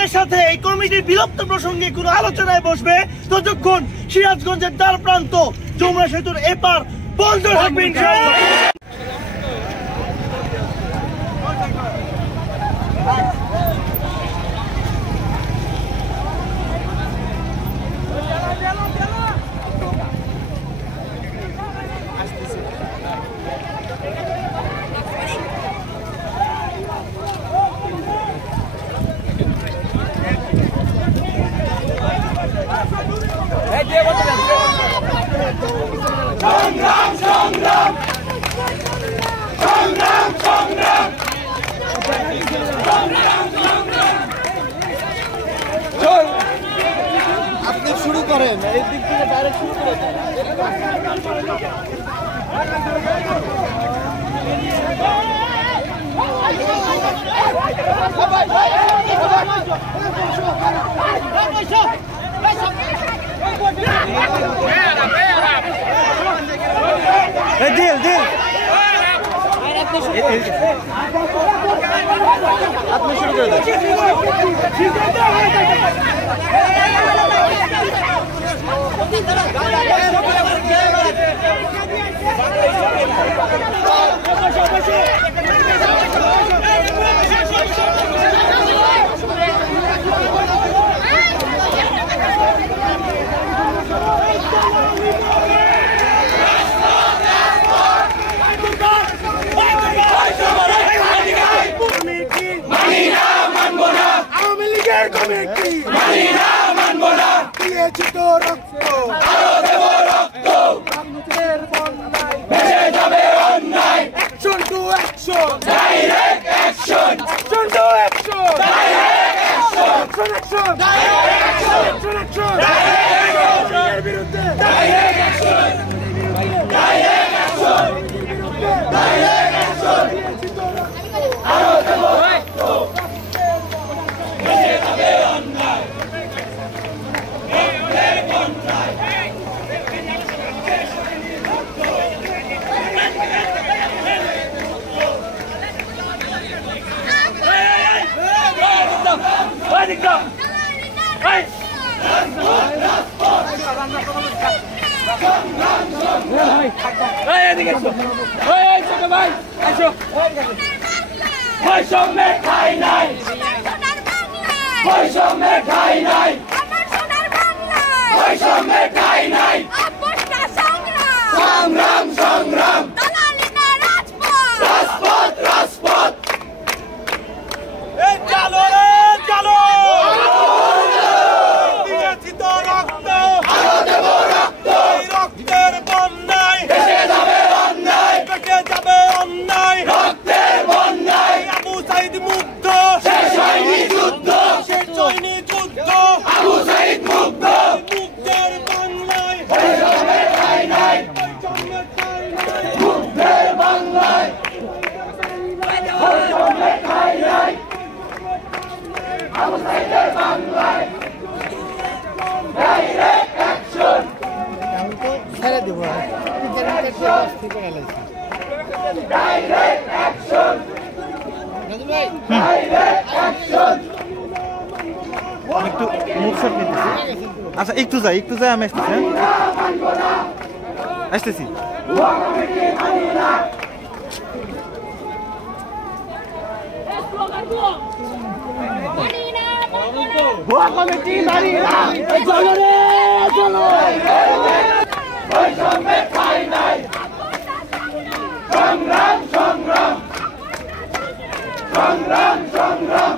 আমাদের সাথে এই কমিটির বিলুপ্ত প্রসঙ্গে কোনো আলোচনায় বসবে ততক্ষণ সিরাজগঞ্জের দ্বার প্রান্ত যমুনা সেতুর এপার বন্ধ থাকবে ইনশাআল্লাহ। সংগ্রাম সংগ্রাম সংগ্রাম সংগ্রাম আপনি শুরু করেন, এই দিক থেকে ডাইরেক্ট শুরু করে দেন। দিল দিল আপনি শুরু করে দেন। দিয়েছি তো রক্ত, আরো দেব রক্ত, ভেসে যাবে অন্যায়। Action to action, direct action, action to action, direct action, action, direct action, action, direct action, এর বিরুদ্ধে direct action, direct action, direct action, আরো দেব রক্ত, ভেসে যাবে অন্যায়। বৈষম্যের ঠাঁই নাই, বৈষম্যের ঠাঁই নাই, বৈষম্যের ঠাঁই নাই, সংগ্রাম সংগ্রাম, রাজপথ রাজপথ, চলো রে চলো, দিয়েছি তো রক্ত, আরো দেব রক্ত, এই রক্তের বন্যায় ভেসে যাবে অন্যায়, ভেসে যাবে অন্যায়, রক্তের বন্যায়। আবু সাইদ মুগ্ধ, শেষ হয়নি যুদ্ধ, শেষ হয়নি যুদ্ধ, আবু সাইদ মুগ্ধ, মুগ্ধের বাংলায় বৈষম্যের ঠাঁই নাই, বৈষম্যের ঠাঁই নাই, মুগ্ধের বাংলায় বৈষম্যের ঠাঁই নাই, আবু সাইদের বাংলায় ডাইরেক্ট অ্যাকশন। ছেড়ে দিব ডাইরেক্ট অ্যাকশন, ডাইরেক্ট অ্যাকশন। একটু মুখ শট নিতেছি। আচ্ছা একটু যাই আমি আসতেছি। আসতেছি। বৈষম্যের ঠাঁই নাই, সংগ্রাম সংগ্রাম, সংগ্রাম সংগ্রাম,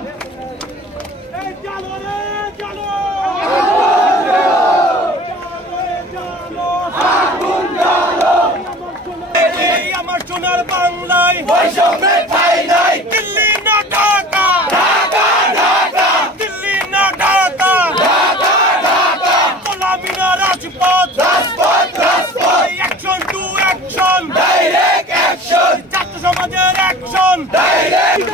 আগুন জ্বালো, আমার সোনার বাংলায় বৈষম্যের ঠাঁই নাই, দিল্লি না ঢাকা, ঢাকা ঢাকা, দিল্লি না ঢাকা, ঢাকা ঢাকা, গোলামি না রাজপথ, রাজপথ রাজপথ, action to action, direct action, ছাত্র সমাজের অ্যাকশন, ডাইরেক্ট।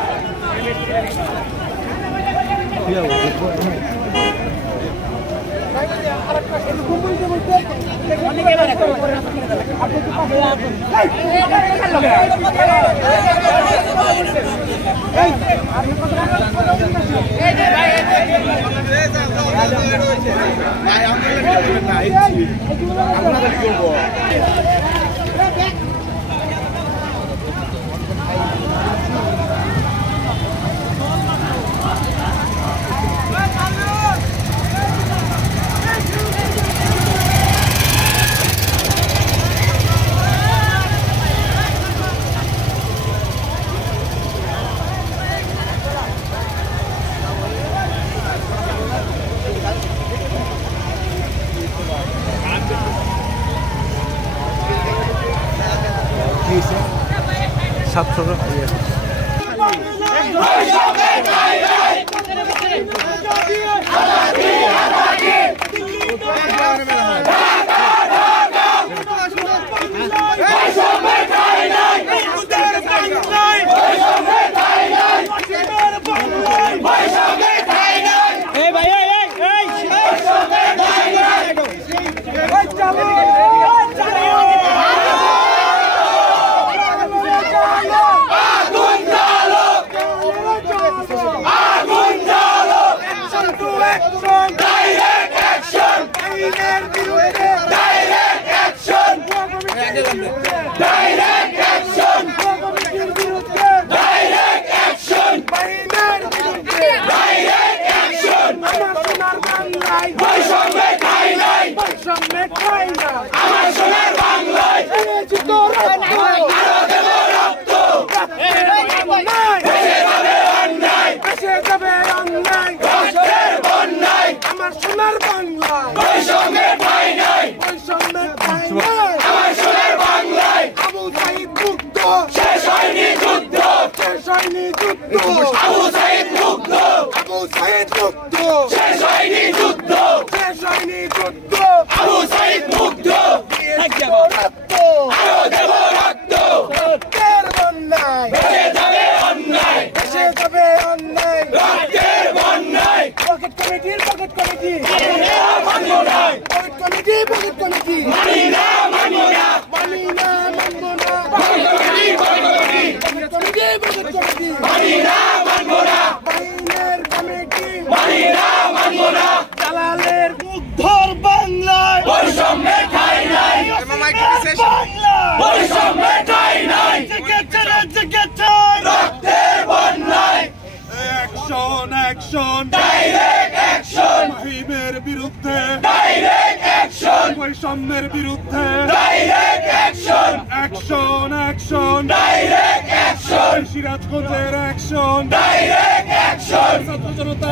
বৈষম্যের বিরুদ্ধে direct action action action direct action সিরাজগঞ্জের অ্যাকশন ডাইরেক্ট অ্যাকশন ছাত্র জনতা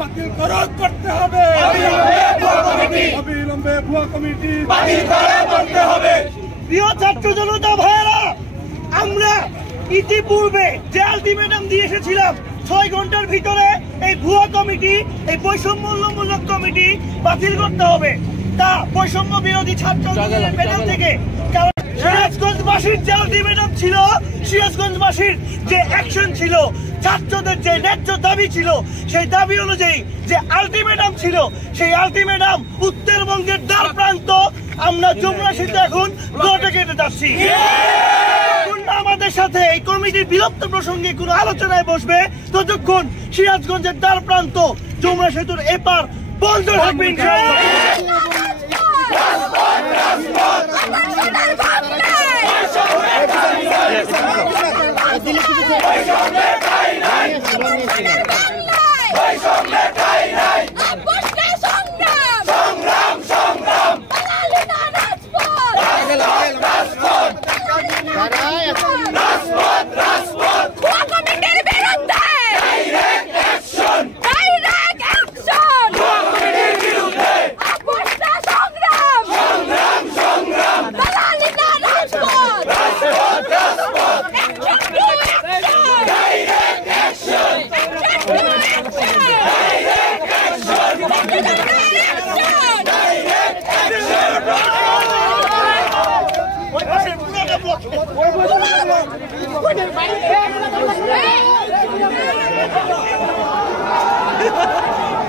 বাতিল করতে হবে অবিলম্বে ভুয়া কমিটি বাতিল করতে হবে। প্রিয় ছাত্র জনতা ভাইরা, আমরা ইতিপূর্বে যে আলটিমেটাম দিয়ে এসেছিলাম 6 ঘন্টার ভিতরে এই ভুয়া কমিটি, এই বৈষম্যমূলক কমিটি বাতিল করতে হবে। তা বৈষম্য বিরোধী ছাত্র প্যানেল থেকে, কারণ সিরাজগঞ্জবাসীর যে আলটিমেটাম ছিল, সিরাজগঞ্জবাসীর যে অ্যাকশন ছিল, ছাত্রদের যে ন্যায্য দাবি ছিল, সেই দাবি অনুযায়ী যে আলটিমেটাম ছিল, সেই আলটিমেটাম উত্তরবঙ্গের দ্বার প্রান্ত আমরা যমুনা সেতু এখন গড়ে কেটে যাচ্ছি। আমাদের সাথে এই কমিটির বিলুপ্ত প্রসঙ্গে কোনো আলোচনায় বসবে ততক্ষণ সিরাজগঞ্জের দ্বার প্রান্ত যমুনা সেতুর এপার বন্ধ থাকবে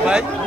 Vai.